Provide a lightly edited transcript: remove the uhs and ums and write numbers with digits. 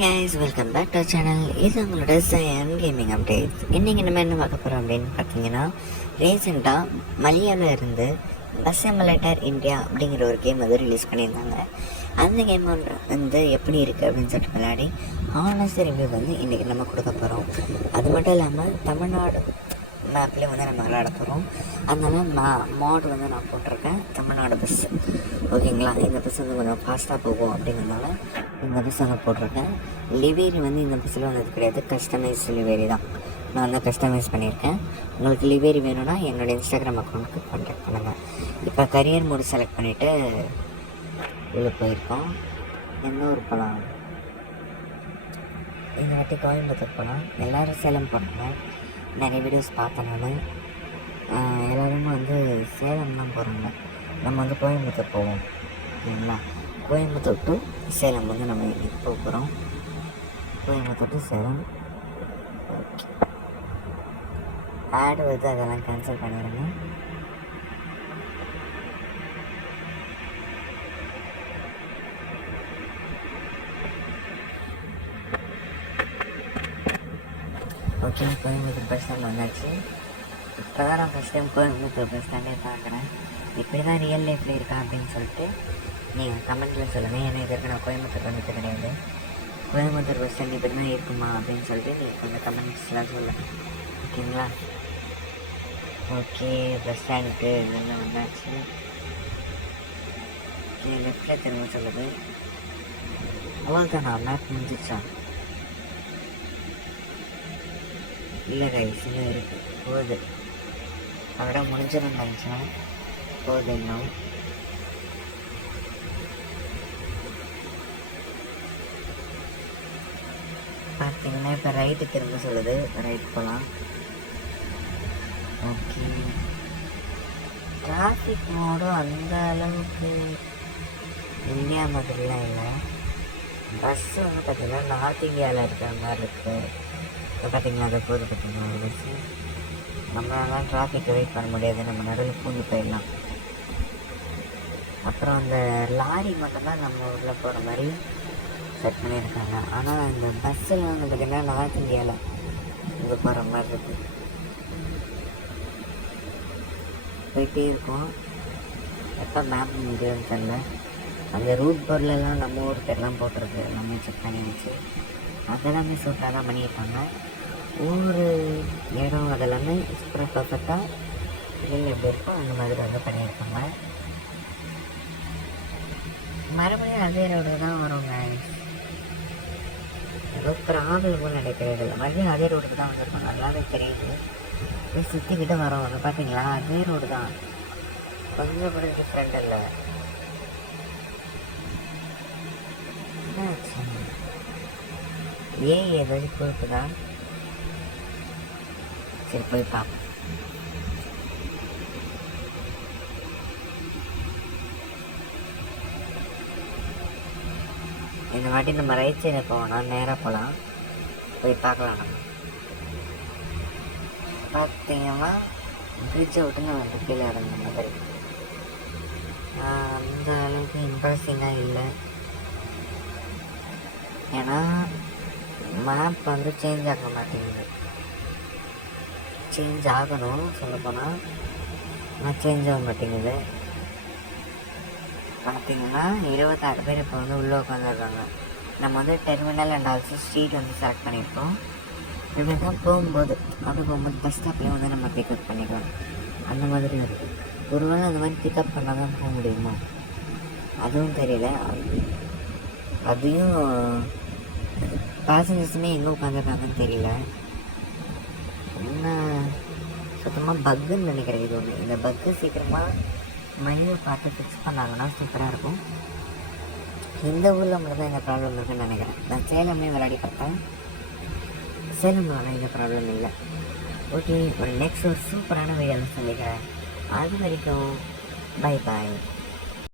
Guys, welcome back to channel. இது உங்களோட Sayan gaming updates. இன்றைக்கி நம்ம என்ன பார்க்க போகிறோம் அப்படின்னு பார்த்தீங்கன்னா, ரீசெண்டாக மலையாளம் இருந்து பஸ் சிமுலேட்டர் இந்தியா அப்படிங்கிற ஒரு கேம் வந்து ரிலீஸ் பண்ணியிருந்தாங்க. அந்த கேம் வந்து எப்படி இருக்குது அப்படின்னு சொல்லிட்டு விளையாடி ஹானஸ்ட் ரிவ்யூ வந்து இன்றைக்கி நம்ம கொடுக்க போகிறோம். அது மட்டும் இல்லாமல் தமிழ்நாடு மேப்லேயே வந்து நம்ம விளையாட போகிறோம். அதனால் மாடு வந்து நான் போட்டிருக்கேன், தமிழ்நாடு பஸ்ஸு. ஓகேங்களா, இந்த பஸ் வந்து கொஞ்சம் ஃபாஸ்ட்டாக போகும் அப்படிங்கிறதுனால இந்த பஸ் வந்து போட்டிருக்கேன். லிவேரி வந்து இந்த பஸ்ஸில் வந்தது கிடையாது, கஸ்டமைஸ் லிவேரி தான். நான் வந்து கஸ்டமைஸ் பண்ணியிருக்கேன். உங்களுக்கு லிவேரி வேணும்னா என்னோடய இன்ஸ்டாகிராம் அக்கௌண்ட்டுக்கு கான்டாக்ட் பண்ணுங்கள். இப்போ கரியர் மோடு செலக்ட் பண்ணிவிட்டு உள்ளே போயிருக்கோம். எந்த ஊர் போகலாம்? இந்த வாட்டி கோயம்புத்தூர் போகலாம். எல்லோரும் சேலம் போகிறாங்க. நிறைய வீடியோஸ் பார்த்தேன் நான். எல்லோருமே வந்து சேலம் தான் போகிறாங்க. நம்ம வந்து கோயம்புத்தூர் போவோம். ஓகேங்களா, கோயம்புத்தூர் டு சேலம் வந்து நம்ம இன்றைக்கி போக போகிறோம். Coimbatore to Salem. Okay, ad வருது, அதெல்லாம் கேன்சல் பண்ணிடுங்க. ஓகே, கோயம்புத்தூர் பஸ் ஸ்டாண்ட் வந்தாச்சு. இப்போ தான் நான் ஃபஸ்ட் டைம் கோயம்புத்தூர் பஸ் ஸ்டாண்டே பார்க்குறேன். இப்படி தான் ரியல் லைஃப்பில் இருக்கா அப்படின்னு சொல்லிட்டு நீங்கள் கமெண்ட்டில் சொல்லுங்கள். ஏன்னா இது வரைக்கும் நான் கோயம்புத்தூர் வந்துட்டு கிடையாது. கோயம்புத்தூர் பஸ் ஸ்டாண்ட் இப்படி தான் இருக்குமா அப்படின்னு சொல்லிட்டு நீங்கள் கொஞ்சம் கமெண்ட்ஸ்லாம் சொல்லுங்கள். ஓகேங்களா? ஓகே, பஸ் ஸ்டாண்டுக்கு இதெல்லாம் வந்தாச்சு. ஓகே, லெஃப்டில் திரும்ப சொல்லுது. அவ்வளோதானா? மேப் முடிஞ்சிச்சா? இல்லை கைஸ், இன்னும் இருக்குது, போகுது. அதோட முடிஞ்சிடும் நினச்சேன், போகுது இன்னும். பார்த்தீங்கன்னா இப்போ ரைட்டு திரும்ப சொல்லுது, ரைட் போகலாம். ஓகே, டிராஃபிக் மோடும் அந்த அளவுக்கு இந்தியா மாதிரிலாம் இல்லை. பஸ்ஸு வந்து பார்த்திங்கன்னா நார்த் இந்தியாவில் இருக்கிற மாதிரி இருக்குது. இப்போ பார்த்திங்கன்னா அதை போது பார்த்திங்கன்னா ஒரு பஸ்ஸு. நம்மளால டிராஃபிக்கை வெயிட் பண்ண முடியாது, நம்ம நடுவில் பூந்து போயிடலாம். அப்புறம் அந்த லாரி மட்டும்தான் நம்ம ஊரில் போகிற மாதிரி செட் பண்ணியிருக்காங்க. ஆனால் இந்த பஸ்ஸில் வந்து பார்த்திங்கன்னா நார்த் இந்தியாவில் இங்கே போகிற மாதிரி இருக்குது. போயிட்டே இருக்கும். எப்போ மேப் முடியும்னு தெரியல. அந்த ரூட் போர்ட்லலாம் நம்ம ஊர் பேர்லாம் போட்டிருக்கு, நம்ம செக் பண்ணி வச்சு அதெல்லாமே சூப்பராக தான் பண்ணியிருக்காங்க. ஒவ்வொரு இடம் அதெல்லாமே சூப்பராக பர்ஃபெக்டாக ரியல் எப்படி இருக்கோ அந்த மாதிரி வந்து பண்ணியிருக்காங்க. மறுபடியும் அதே ரோடு தான் வருங்க. ஏதோ ப்ராப்ளமும் நடக்கிறது இல்லை, மறுபடியும் அதே ரோடுக்கு தான் வந்திருக்கோம். நல்லாவே தெரியுது. போய் சுற்றிக்கிட்டு வரோம். வந்து பார்த்தீங்களா, அதே ரோடு தான், கொஞ்சம் கூட டிஃப்ரெண்ட் இல்லை. ஏன் ஏதாவது பொறுப்பு தான். சரி, போய் பார்ப்போம். இந்த வாட்டி நம்ம ரைட் சைடு போகணும், நேராக போகலாம். போய் பார்க்கலாம். நம்ம பார்த்தீங்கன்னா பிரிட்ஜை விட்டுன்னு வந்து கீழே இறங்க மாதிரி அந்த அளவுக்கு இம்ப்ரெசிங்காக இல்லை. ஏன்னா மேப் வந்து சேஞ்ச் ஆக மாட்டேங்குது. சேஞ்ச் ஆகணும் சொல்லப்போனால், ஆனால் சேஞ்ச் ஆக மாட்டேங்குது. பார்த்தீங்கன்னா 26 பேர் இப்போ வந்து உள்ளே உட்காந்துருக்காங்க. நம்ம வந்து டெர்மினல் அண்ட் ஆல்சோ ஸ்ட்ரீட் வந்து செலக்ட் பண்ணியிருக்கோம். இப்படி தான் போகும்போது பஸ் ஸ்டாப்லேயும் வந்து நம்ம பிக்கப் பண்ணிக்கலாம். அந்த மாதிரி இருக்குது. ஒருவேளை அந்த மாதிரி பிக்கப் பண்ணால் தான் போக முடியுமா அதுவும் தெரியல. அதையும் பேசஞ்சர்ஸுமே எங்கே உட்காந்துருக்காங்கன்னு தெரியல. என்ன சுத்தமாக பக்குன்னு நினைக்கிறேன். இது ஒன்று, இந்த பக்கு சீக்கிரமாக மெனுவை பார்த்து ஃபிக்ஸ் பண்ணாங்கன்னா சூப்பராக இருக்கும். இந்த ஊரில் மட்டும் தான் இந்த ப்ராப்ளம் இருக்குன்னு நினைக்கிறேன். நான் சேலமே விளையாடி பார்த்தேன், சேலம்லாம் இந்த ப்ராப்ளம் இல்லை. ஓகே, ஒரு நெக்ஸ்ட் ஒரு சூப்பரான வீடியோவில் சந்திக்கிறேன். அது வரைக்கும் பை பாய்.